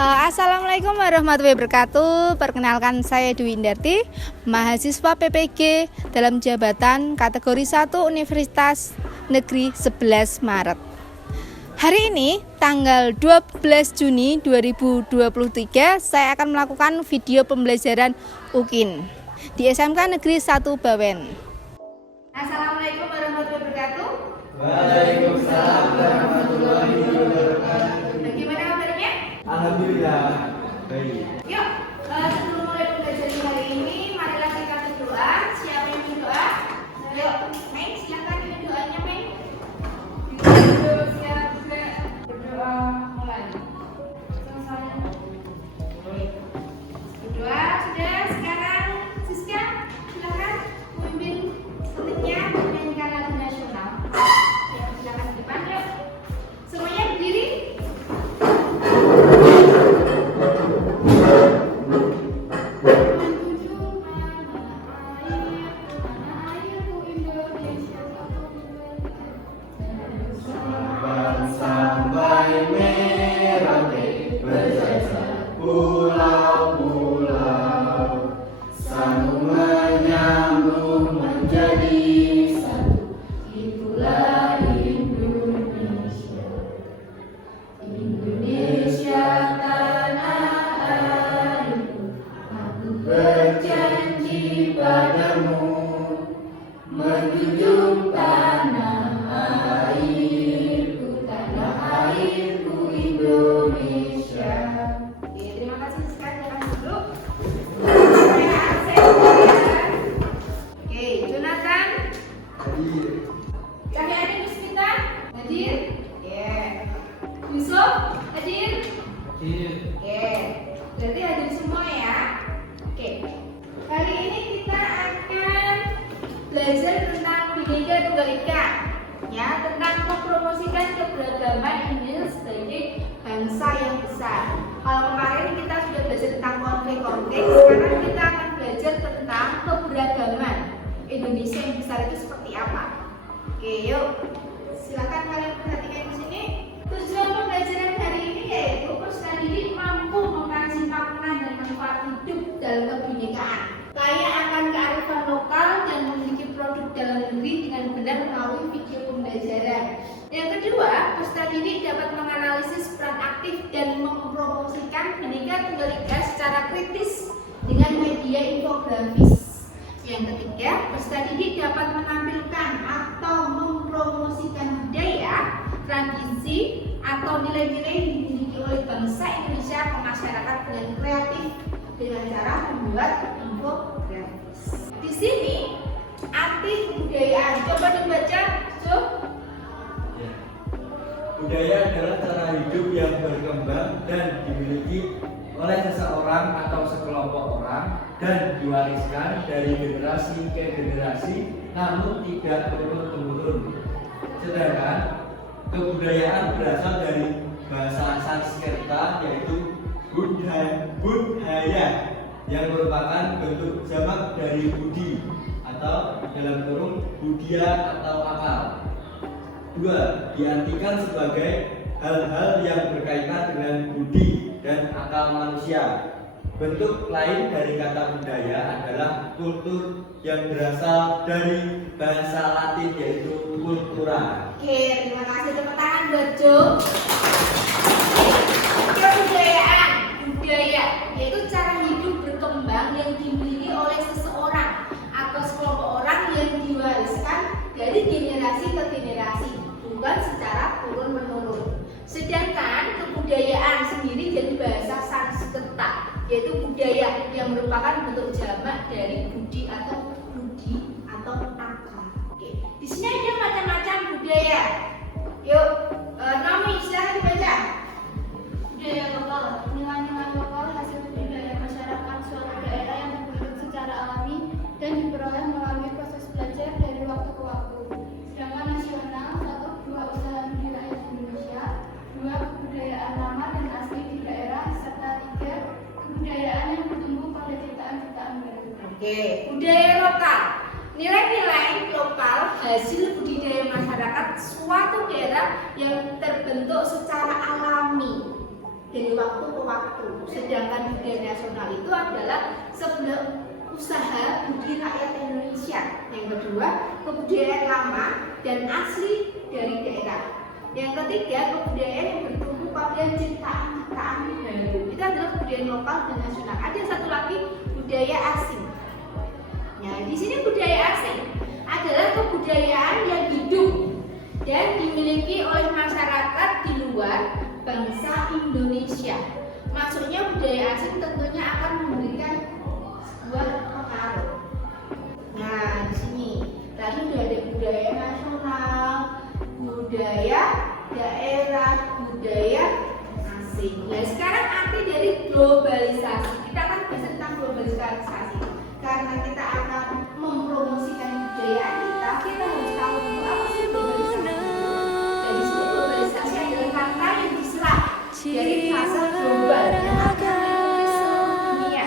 Assalamualaikum warahmatullahi wabarakatuh. Perkenalkan saya Dwi Indarti, mahasiswa PPG dalam jabatan kategori 1 Universitas Negeri 11 Maret. Hari ini tanggal 12 Juni 2023 saya akan melakukan video pembelajaran UKIN di SMK Negeri 1 Bawen. Assalamualaikum warahmatullahi wabarakatuh. Waalaikumsalam warahmatullahi wabarakatuh. Bagaimana kabarnya? Alhamdulillah baik. Yuk, sebelum mulai pembelajaran hari ini, marilah kita berdoa. Siapa yang berdoa? Yuk, Mei, silakan dengan doanya, Mei. Siap, berdoa mulai. Selesai. Berdoa sudah. Sekarang Siska, silakan memimpin ketiknya menyanyikan lagu nasional. Ya, silakan ke depan, yuk. Semuanya berdiri. Sampai Merauke berjajar pulau-pulau, sambung menyambung menjadi satu. Itulah Indonesia. Indonesia tanah airku, aku berjanji padamu menjunjung tanah airku, tanah airku Indonesia. Oke, terima kasih sekali atas dulu. Saya absen. Oke, Jonathan. Hadir. Kakek adik Puspita hadir. Oke. Yusuf hadir. Hadir. Oke. Berarti hadir semua ya. Oke. Kali ini kita akan belajar tentang Bhinneka Tunggal Ika. Ya, tentang mempromosikan keberagaman Indonesia sebagai bangsa yang besar. Kalau kemarin kita sudah belajar tentang konflik-konflik, sekarang kita akan belajar tentang keberagaman Indonesia yang besar itu seperti apa. Oke, yuk. Silakan kalian perhatikan di sini. Tujuan pembelajaran hari ini yaitu peserta didik mampu mengkaji makna dan manfaat hidup dalam kebinekaan, kaya akan kearifan lokal dan memiliki produk dalam negeri dengan benar melalui video pembelajaran. Yang kedua, peserta didik dapat menganalisis peran aktif dan mempromosikan Bhinneka Tunggal Ika secara kritis dengan media infografis. Yang ketiga, peserta didik dapat menampilkan atau mempromosikan budaya, tradisi, atau nilai-nilai yang dimiliki oleh bangsa Indonesia ke masyarakat dengan kreatif dengan cara membuat infografis. Di sini arti kebudayaan. Coba dibaca, Cuk. Ya. Budaya adalah cara hidup yang berkembang dan dimiliki oleh seseorang atau sekelompok orang dan diwariskan dari generasi ke generasi namun tidak turun-temurun. Sedangkan kebudayaan berasal dari bahasa Sanskerta yaitu budaya yang merupakan bentuk jamak dari budi atau dalam kurung budia atau akal. Dua, diartikan sebagai hal-hal yang berkaitan dengan budi dan akal manusia. Bentuk lain dari kata budaya adalah kultur yang berasal dari bahasa Latin yaitu cultura. Oke, terima kasih. Tepuk tangan buat Jo. Kebudayaan, budaya yaitu cara hidup berkembang yang dimiliki oleh seseorang atau sekelompok orang yang diwariskan dari generasi ke generasi, bukan secara turun-menurun. Sedangkan kebudayaan sendiri dari bahasa Sanskerta, yaitu budaya yang merupakan bentuk jamak dari budi atau akal. Oke, di sini ada macam-macam budaya. Yuk, Naomi silahkan dibaca. Budaya lokal, nilai-nilai lokal hasil budaya masyarakat suatu daerah yang terbentuk secara alami dan diperoleh melalui proses belajar dari waktu ke waktu. Sedangkan nasional, satu, dua usaha budaya Indonesia, dua, kebudayaan lama dan asli di daerah, serta tiga, kebudayaan yang bertumbuh pada ciptaan-ciptaan baru. Oke, budaya lokal. Nilai-nilai lokal hasil budidaya masyarakat suatu daerah yang terbentuk secara alami. dari waktu ke waktu. Sedangkan budaya nasional itu adalah sebuah usaha budi rakyat Indonesia. Yang kedua, kebudayaan lama dan asli dari daerah. Yang ketiga, kebudayaan yang bertumbuh pada ciptaan-ciptaan baru. Itu adalah kebudayaan lokal dan nasional. Ada satu lagi, budaya asing. Nah, di sini budaya asing adalah kebudayaan yang hidup dan dimiliki oleh masyarakat di luar bangsa Indonesia. Maksudnya budaya asing tentunya akan memberikan sebuah pengaruh. Nah, di sini tadi sudah ada budaya nasional, budaya daerah, budaya asing. Nah, sekarang arti dari globalisasi. Kita akan bahas tentang globalisasi. Karena kita akan mempromosikan budaya kita harus tahu dulu apa sih globalisasi. Dari sini globalisasi adalah kata yang diserap dari bahasa global yang akan mengikuti seluruh dunia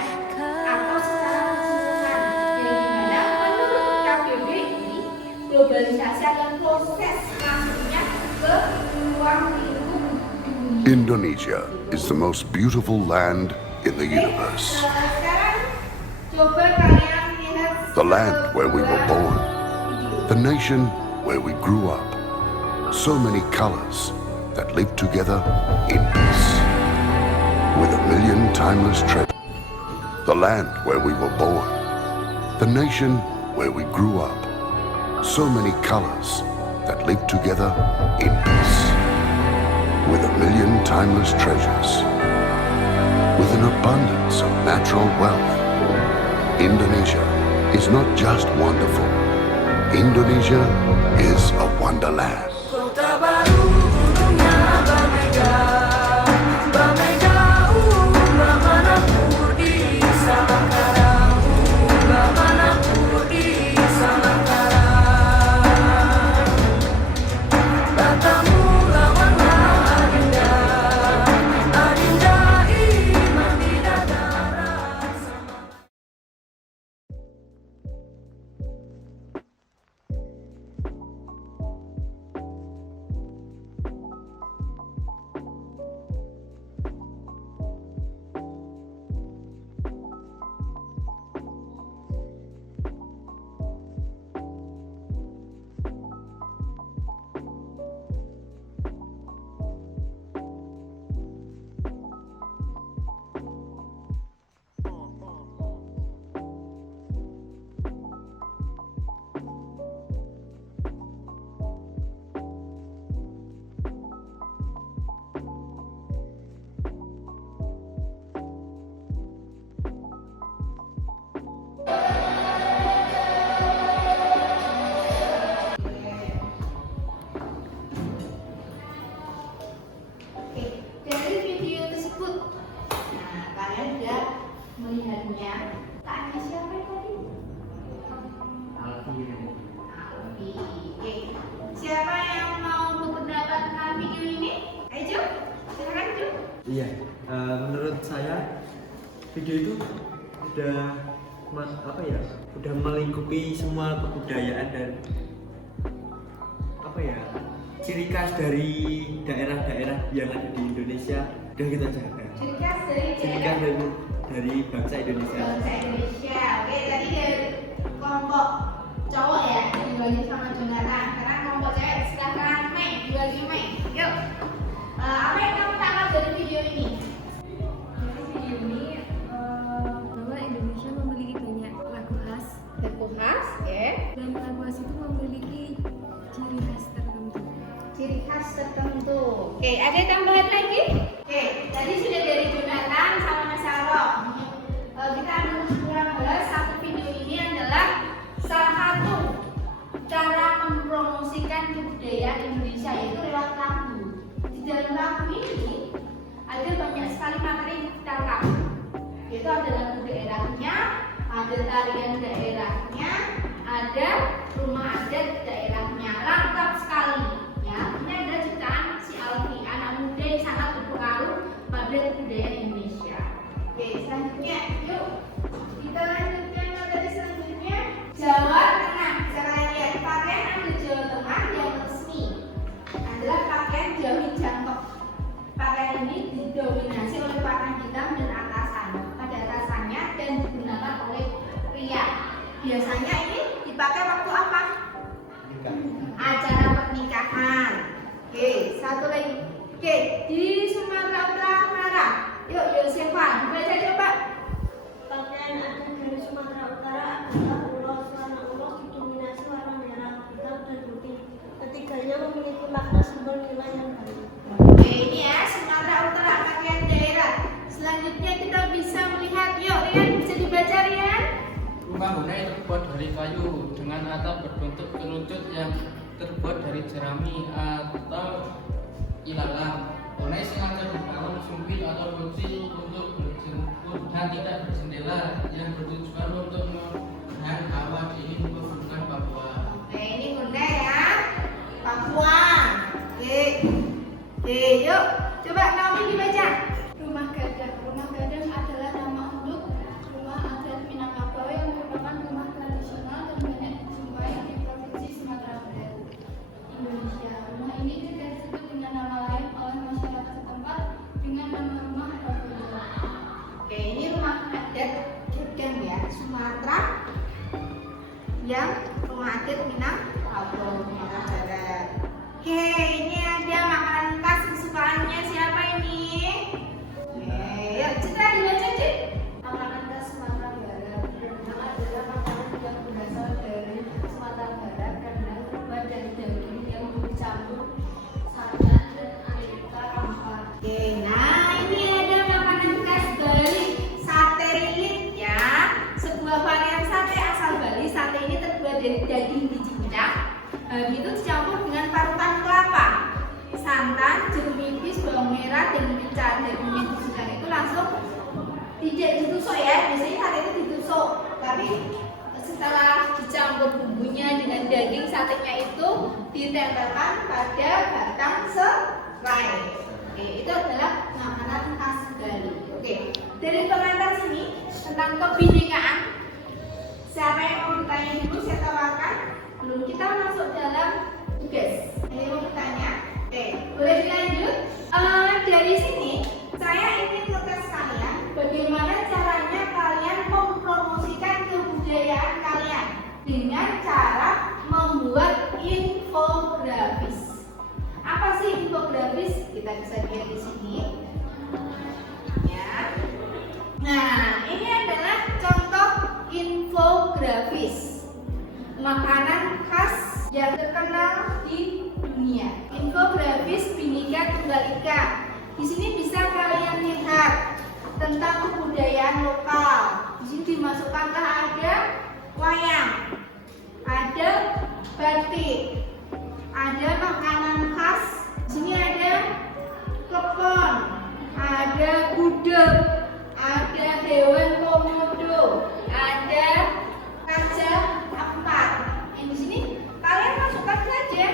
atau secara keseluruhan. Yang dimana menurut KBBI, globalisasi adalah proses masuknya ke ruang lingkup dunia. Indonesia is the most beautiful land in the universe. Sekarang coba kalian lihat The land where we were born. The nation where we grew up. So many colors that live together in peace. With a million timeless treasures. The land where we were born. The nation where we grew up. So many colors that live together in peace. With a million timeless treasures. With an abundance of natural wealth. Indonesia is not just wonderful. Indonesia is a wonderland. Kota baru dunia Bamega, Bamega, Bamana Purdi Samangkara, Bamana Purdi Samangkara. Batamu lawanlah Adinda, Adinda iman bidadara sama. Oke, dari video tersebut, nah kalian sudah melihatnya. Tanya siapa tadi? Alfi. Oke, siapa yang mau berpendapat tentang video ini? Ayo, silakan Jo. Iya, menurut saya video itu udah udah melingkupi semua kebudayaan dan ciri khas dari daerah-daerah yang ada di Indonesia udah kita jaga. Ciri khas dari Ciri khas dari bangsa Indonesia. bangsa Indonesia. Oke, tadi dari kelompok cowok ya, dibanding sama Jonathan. Sekarang kelompok cewek, silakan Mei, dibagi Mei. Yuk, apa yang kamu tangkap dari video ini? Dari video ini bahwa Indonesia memiliki banyak lagu khas Lagu khas, ya. dan lagu khas itu memiliki ciri khas tertentu. Ciri khas tertentu. Oke, ada tambahan lagi? Oke, tadi sudah dari Jonathan sama Mas Saro. Kita akan bahas satu video ini adalah salah satu cara mempromosikan kebudayaan Indonesia yaitu lewat lagu. Di dalam lagu ini ada banyak sekali materi yang kita tahu. Yaitu ada lagu daerahnya, ada tarian daerahnya, ada rumah adat daerahnya. Lengkap sekali. Ya, ini adalah ciptaan si Alfi, anak muda yang sangat berpengaruh pada kebudayaan Indonesia. Oke, selanjutnya, yuk kita lanjutkan materi selanjutnya. Jawa Tengah. Bisa kalian lihat pakaian ada Jawa Tengah yang resmi adalah pakaian Jawi Jangkep. Pakaian ini didominasi nilai yang baik. Oke, ini ya Sumatera Utara pakaian daerah. Selanjutnya kita bisa melihat, yuk Rian bisa dibaca Rian. Rumah Hunai terbuat dari kayu dengan atap berbentuk kerucut yang terbuat dari jerami atau ilalang. Hunai sengaja dibangun sempit atau kecil untuk berjemur dan tidak berjendela yang bertujuan untuk menahan hawa dingin pegunungan Papua. Oke, ini Bunda ya, Papua. Oke, yuk coba Naomi dibaca. Rumah Gadang. Rumah Gadang adalah nama untuk rumah adat Minangkabau yang merupakan rumah tradisional dan banyak dijumpai di Provinsi Sumatera Barat, Indonesia. Rumah ini juga disebut dengan nama lain oleh masyarakat setempat dengan nama rumah Rapopo. Oke, ini rumah adat Gadang ya, Sumatera yang rumah adat Minangkabau, Sumatera Barat. Oke, ini ada makanan khas kesukaannya siapa ini? Oke, yuk Citra dibaca Cit. Makanan khas Sumatera Barat. Rendang adalah makanan yang berasal dari Sumatera Barat. Rendang terbuat dari daging yang dicampur santan dan aneka rempah. Oke, nah ini ada makanan khas Bali, sate lilit ya. Sebuah varian sate asal Bali. Sate ini terbuat dari daging dicincang. Habis itu dicampur dengan parutan kelapa, santan, jeruk nipis, bawang merah, dan merica. Daging yang disukai itu langsung tidak ditusuk ya. Biasanya sate itu ditusuk, tapi setelah dicampur bumbunya dengan daging satenya itu ditempelkan pada batang serai. Oke, itu adalah makanan khas Bali. Oke, dari pengantar sini tentang kebinekaan. Siapa yang mau bertanya dulu saya tawarkan. Belum kita masuk dalam tugas. Ada yang mau bertanya? Oke, boleh dilanjut. Dari sini saya ingin ngetes kalian bagaimana caranya kalian mempromosikan kebudayaan kalian dengan cara membuat infografis. Apa sih infografis? Kita bisa lihat di sini. Ya. Nah, ini adalah contoh infografis. Makanan khas yang terkenal di dunia. Infografis Bhinneka Tunggal Ika. Di sini bisa kalian lihat tentang kebudayaan lokal. Di sini dimasukkanlah ada wayang, ada batik, ada makanan khas. Di sini ada klepon, ada gudeg, ada hewan komodo, ada kaca empat. Yang di sini kalian masukkan saja.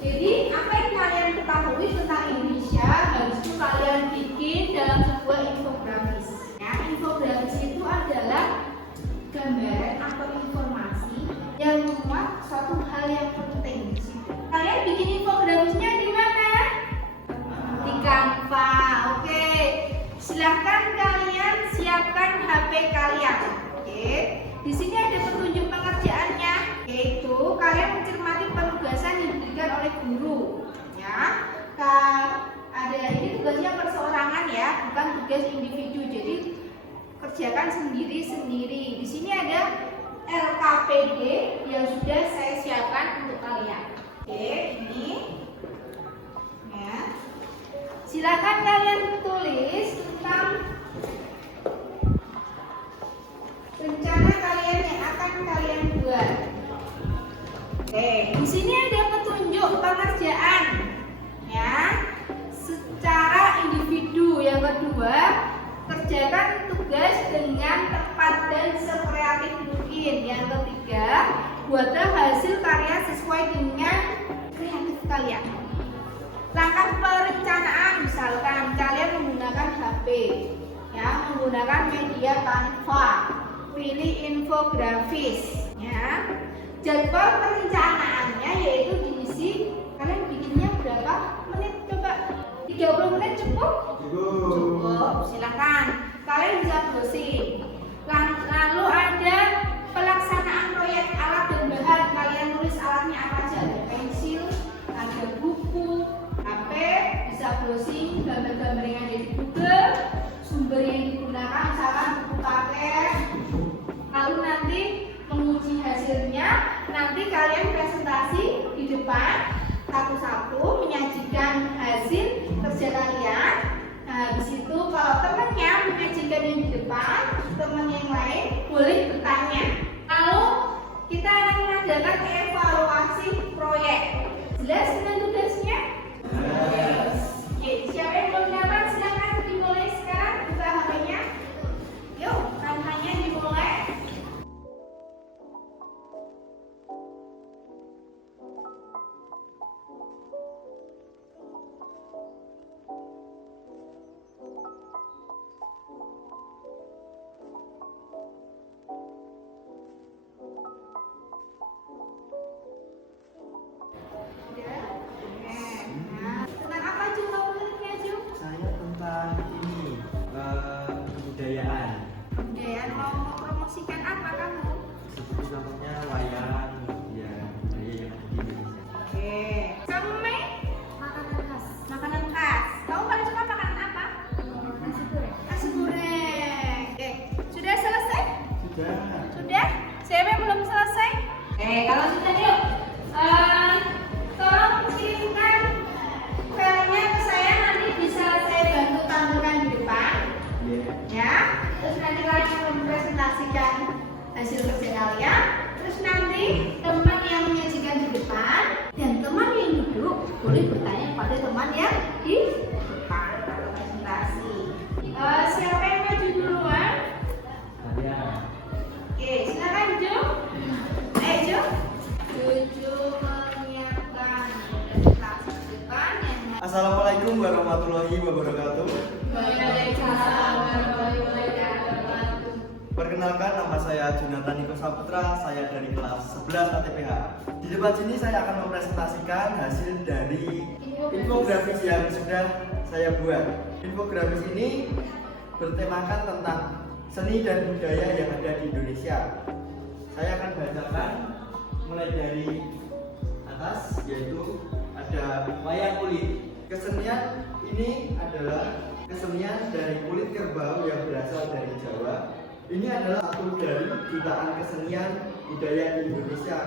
Jadi apa yang kalian ketahui tentang Indonesia harus itu kalian bikin dalam sebuah infografis. Ya, infografis itu adalah gambaran atau informasi yang memuat suatu hal yang penting di situ. Kalian bikin infografisnya di mana? Di Canva. Oke. Silahkan kalian siapkan HP kalian. Oke. Di sini ada petunjuk pengerjaannya, yaitu kalian mencermati penugasan yang diberikan oleh guru. Ya. Ada ini tugasnya perseorangan ya, bukan tugas individu. Jadi kerjakan sendiri-sendiri. Di sini ada LKPD yang sudah saya siapkan untuk kalian. Oke, ini. Ya. Silakan kalian tulis tentang rencana kalian yang akan kalian buat. Oke, di sini ada petunjuk pengerjaan. Ya. Secara individu. Yang kedua, kerjakan tugas dengan tepat dan sekreatif mungkin. Yang ketiga, buatlah hasil karya sesuai dengan kreatif kalian. Langkah perencanaan, misalkan kalian menggunakan HP, ya, menggunakan media Canva, pilih infografis, ya. Jadwal perencanaannya yaitu diisi. Kalian bikinnya berapa menit? Coba 30 menit cukup? Cukup, silakan. Kalian bisa browsing. Lalu ada pelaksanaan proyek alat dan bahan. Kalian tulis alatnya apa aja? Ada pensil, ada buku, HP, bisa browsing gambar-gambar yang ada di Google, sumber yang digunakan misalkan buku paket. Lalu nanti menguji hasilnya. Nanti kalian presentasi di depan satu-satu menyajikan Habis itu kalau temannya menyajikan yang di depan, teman yang lain boleh bertanya. Lalu kita akan mengadakan evaluasi proyek. Jelas dengan tugasnya? Oke, siapa yang belum dapat silakan dimulai sekarang, buka HP-nya. Yuk, kampanye dimulai. Udah? Nah, tentang apa juga menurutnya Ju? Saya tentang ini kebudayaan. Kebudayaan mau mempromosikan apa kamu? Seperti contohnya wayang, ya budaya yang ada di Indonesia. Oke. Kamu Mei? Makanan khas. Makanan khas. Kamu paling suka makanan apa? Nasi goreng. Nasi goreng. Oke. Sudah selesai? Sudah. Sudah? Siapa yang belum selesai? Kalau sudah yuk. Tolong kirimkan filenya ke saya, nanti bisa saya bantu tampilkan di depan. Iya. Ya. Terus nanti kalian mempresentasikan hasil kerja kalian. Terus nanti teman yang menyajikan di depan dan teman yang duduk boleh bertanya pada teman yang di depan kalau presentasi. Siapa yang maju duluan? Saya. Oke, silakan Jo. Jo. Ju menyiapkan presentasi di depan yang Assalamualaikum warahmatullahi wabarakatuh. Waalaikumsalam warahmatullahi wabarakatuh. Perkenalkan, nama saya Jonathan Niko Saputra, saya dari kelas 11 ATPH. Di debat sini saya akan mempresentasikan hasil dari infografis yang sudah saya buat. Infografis ini bertemakan tentang seni dan budaya yang ada di Indonesia. Saya akan bacakan mulai dari atas, yaitu ada wayang kulit. Kesenian ini adalah kesenian dari kulit kerbau yang berasal dari Jawa. Ini adalah satu dari jutaan kesenian budaya di Indonesia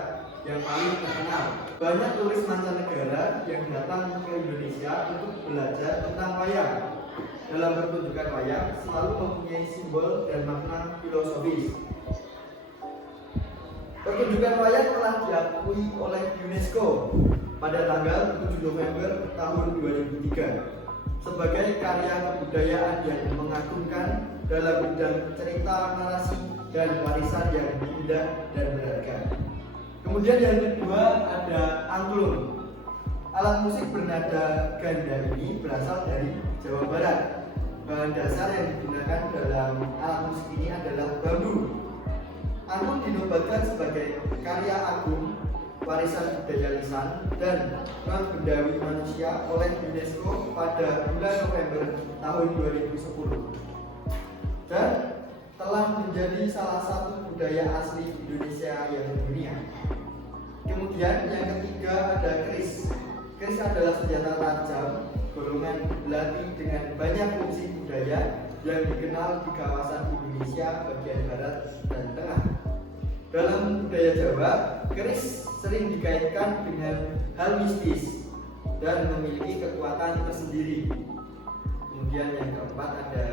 yang paling terkenal. Banyak turis mancanegara yang datang ke Indonesia untuk belajar tentang wayang. Dalam pertunjukan wayang selalu mempunyai simbol dan makna filosofis. Pertunjukan wayang telah diakui oleh UNESCO pada tanggal 7 November tahun 2003 sebagai karya kebudayaan yang mengagumkan dalam bidang cerita, narasi, dan warisan yang indah dan berharga. Kemudian yang kedua ada angklung. Alat musik bernada ganda ini berasal dari Jawa Barat. Bahan dasar yang digunakan dalam alat musik ini adalah bambu. Angklung dinobatkan sebagai karya agung, warisan budaya lisan dan non-bendawi manusia oleh UNESCO pada bulan November tahun 2010 dan telah menjadi salah satu budaya asli Indonesia yang dunia. Kemudian yang ketiga ada keris. Keris adalah senjata tajam golongan belati dengan banyak fungsi budaya yang dikenal di kawasan Indonesia bagian barat dan tengah. Dalam budaya Jawa, keris sering dikaitkan dengan hal mistis dan memiliki kekuatan tersendiri. Kemudian yang keempat ada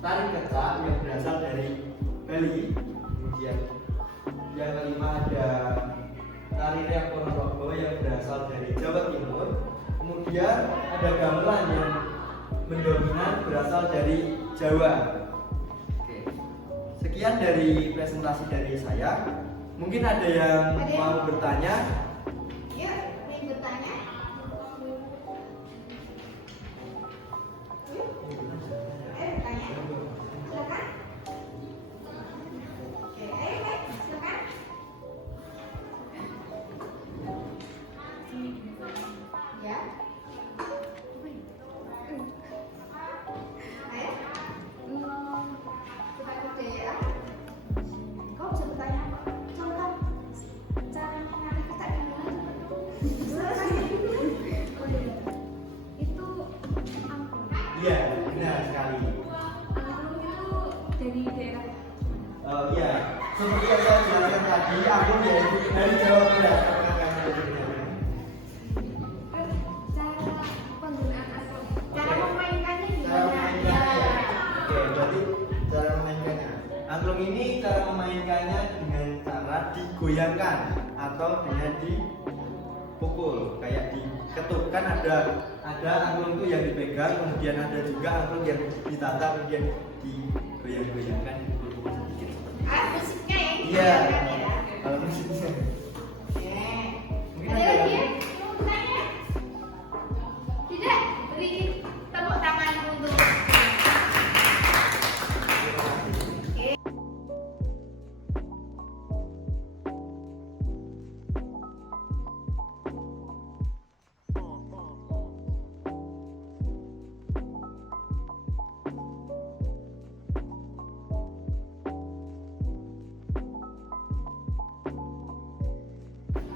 tari kecak yang berasal dari Bali. Kemudian yang kelima ada tari reak Ponorogo yang berasal dari Jawa Timur. Kemudian ada gamelan yang mendominan berasal dari Jawa. Sekian dari presentasi dari saya. Mungkin ada yang mau bertanya? Yuk, ingin bertanya? Yuk, ayo bertanya. Silakan. Oke, ayo Mei, silakan. Ya. Ayo. Tentang budaya. Kau bisa bertanya apa? Contoh cara mengambil kita gimana? Itu angklung. Iya, benar sekali. Angklung itu dari daerah. Iya, seperti yang saya jelaskan tadi, aku yaitu dari Jawa Barat. Cara penggunaan angklung. Cara memainkannya Cara gimana? digoyangkan atau dengan dipukul, kayak diketuk. Kan ada angklung itu yang dipegang, kemudian ada juga angklung yang ditata kemudian digoyang-goyangkan, dipukul sedikit. Musiknya yang Iya. digoyangkan ya. Kalau musiknya Oke. mungkin Ada ada lagi ya? Mau tanya? Tidak? Beri tepuk tangan untuk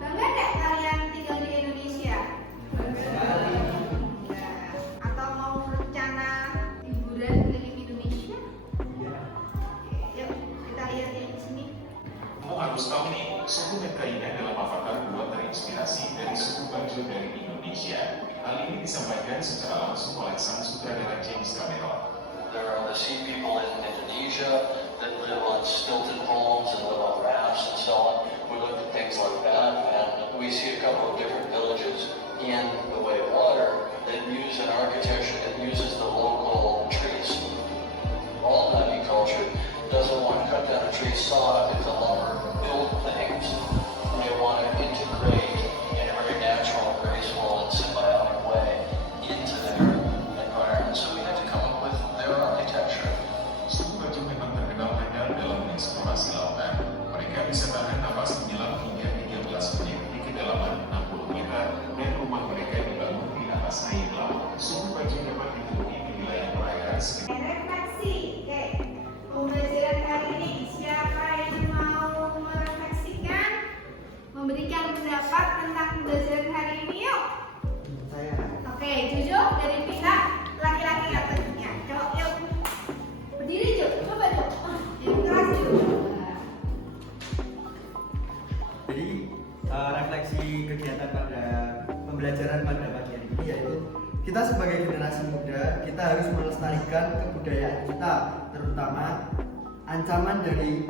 bangga nggak kalian tinggal di Indonesia? sekali. Nah, atau mau rencana liburan keliling Indonesia? Iya. Oke, yuk kita lihat yang di sini. Kamu harus tahu nih, suku dan kaidah dalam Avatar 2 terinspirasi dari suku Bajo dari Indonesia. Hal ini disampaikan secara langsung oleh sang sutradara James Cameron. There are the sea people in Indonesia that live on stilted homes and live on rafts and so on. We looked at things like that, and we see a couple of different villages in the way of water that use an architecture that uses the local trees. All agriculture doesn't want to cut down a tree, saw it into lumber, build things. They want to integrate in a very natural, graceful, and symbiotic way into their environment. So we had to come up with their architecture. Suku Bajo memang terkenal handal dalam mengeksplorasi lautan. Mereka bisa tahan napas menyelam hingga 13 menit di kedalaman 60 meter, dan rumah mereka dibangun di atas air laut. Suku Bajo dapat ditemui di wilayah perairan sekitar Refleksi. Oke. Pembelajaran kali ini siapa yang mau merefleksikan, memberikan pendapat tentang pembelajaran hari ini? Yuk. Saya Oke, Jojo dari pihak laki-laki atasnya. Coba yuk. Berdiri Jo, coba Jo. Yang keras Jo. jadi refleksi kegiatan pada pembelajaran pada pagi hari ini yaitu kita sebagai generasi muda kita harus melestarikan kebudayaan kita, terutama ancaman dari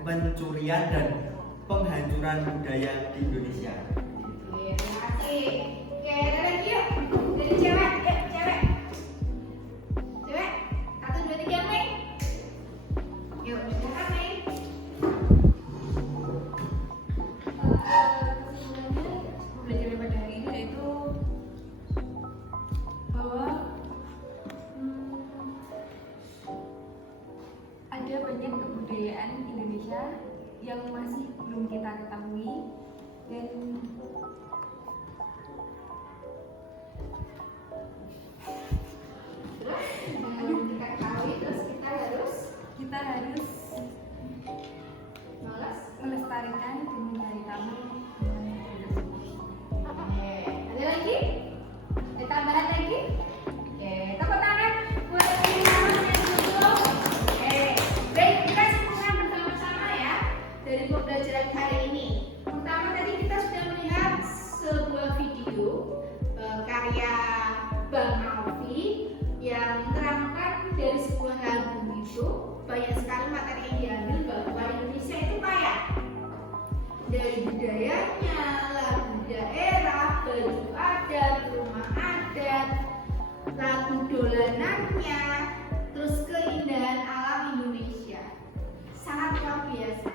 pencurian dan penghancuran budaya di Indonesia. Oke, terima kasih. Oke, ada lagi yuk. Dari cewek, yuk cewek. Cewek, 1, 2, 3, Mei. Yuk, silakan Mei. Pembelajaran pada hari ini yaitu bahwa ada banyak kebudayaan Indonesia yang masih belum kita ketahui dan Terus, belum kita ketahui, terus kita harus malas. melestarikan dan mencari tahu dengan tersebut. Oke, ada lagi? Ada tambahan lagi? Oke, tepuk tangan buat yang Jojo. Oke, baik, kita sempurna bersama-sama ya dari pembelajaran hari ini. Pertama tadi kita sudah melihat sebuah video karya Bang Alfi yang menerangkan dari sebuah lagu itu banyak sekali materi yang diambil bahwa Indonesia itu kaya dari budayanya, lagu daerah, baju adat, rumah adat, lagu dolanannya, terus keindahan alam Indonesia sangat luar biasa.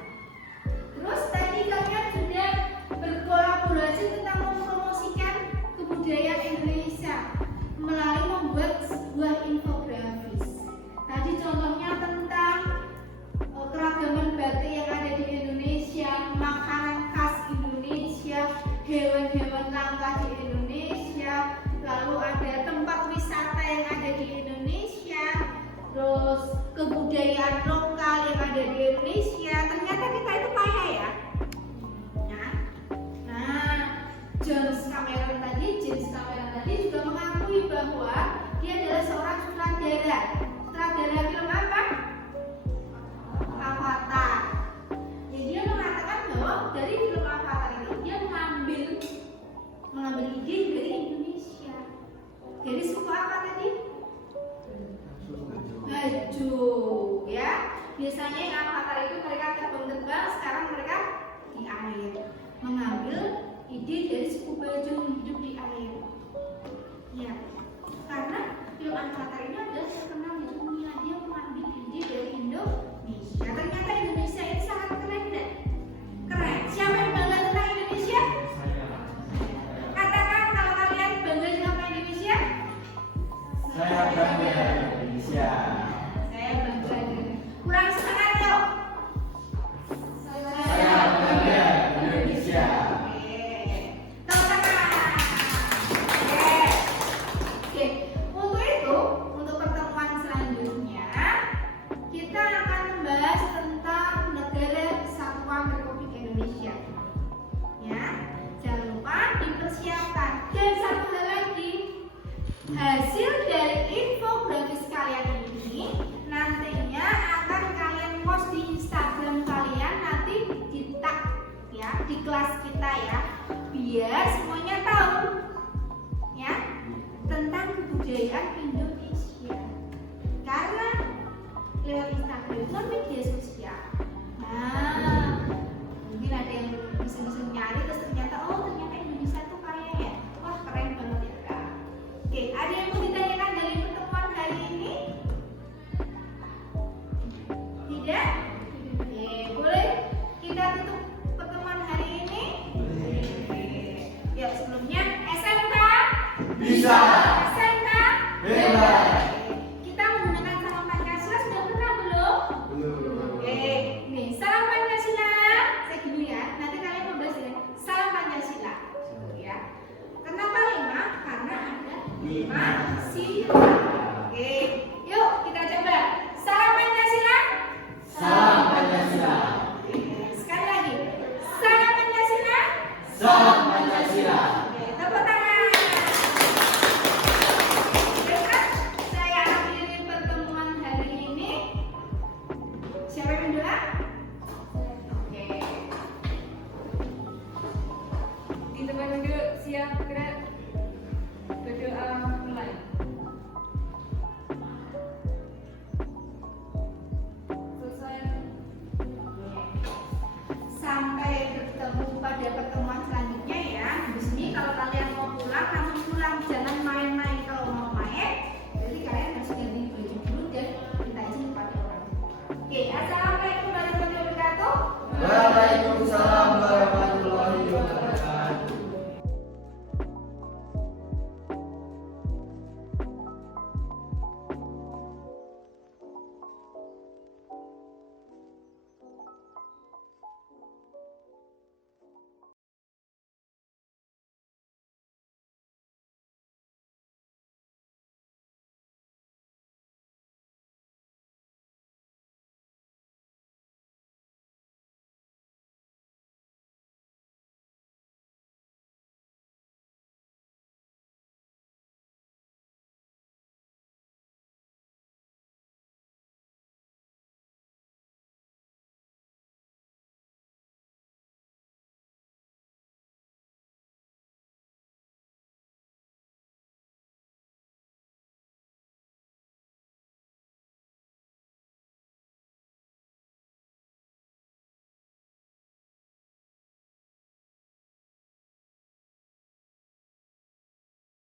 Terus tadi kalian sudah berkolaborasi tentang mempromosikan kebudayaan Indonesia melalui membuat sebuah infografis. Tadi contohnya tentang keragaman batik yang ada di Indonesia, makanan khas Indonesia, hewan-hewan langka di Indonesia, lalu ada tempat wisata yang ada di Indonesia, terus kebudayaan lokal yang ada di Indonesia. Ternyata kita itu kaya ya. Nah, James Cameron tadi juga mengakui bahwa dia adalah seorang sutradara. Sutradara film apa? Avatar. Jadi dia mengatakan bahwa dari film Avatar ini dia mengambil ide dari Indonesia. Dari suku apa tadi? Bajo, ya. Biasanya yang Avatar itu mereka terbang-terbang, sekarang mereka di air. berujung hidup di air. Ya, karena film Avatar ini adalah terkenal di dunia. Dia mengambil ide dari Indonesia. Ternyata Indonesia ini sangat keren dan keren. Siapa yang bangga tentang Indonesia? Katakan kalau kalian bangga dengan Indonesia. Saya bangga dengan Indonesia. Saya bangga dengan. Kurang semangat yuk. Saya bangga dengan Indonesia. Untuk pertemuan selanjutnya kita akan membahas tentang Negara Kesatuan Republik Indonesia. Ya, jangan lupa dipersiapkan. Dan satu hal lagi, hasil dari infografis kalian ini nantinya akan kalian post di Instagram kalian, nanti di tag ya di kelas kita ya, biar semuanya tahu ya tentang kebudayaan Indonesia. Karena lewat Instagram itu kan media sosial. Nah, mungkin ada yang bisa nyari terus ternyata ternyata Indonesia tuh kaya ya. Wah, keren banget ya Kak. Oke, ada yang mau ditanyakan dari pertemuan hari ini? Tidak? Oke, boleh kita tutup pertemuan hari ini? Ya, sebelumnya SMK Bisa. SMK Hebat. Kita menggunakan salam Pancasila sudah pernah belum? Oke, nih salam Pancasila. Saya dulu ya. Nanti kalian membahas dengan salam Pancasila. Ya. Kenapa 5? Karena ada 5 sila. Oke, yuk kita coba. Salam Pancasila. Salam Pancasila. Oke, sekali lagi. Salam Pancasila. Salam Pancasila. Oke, tepuk tangan. Baiklah, saya akhiri pertemuan hari ini. Siapa yang mendoa? Oke. Di tempat duduk, siap gerak.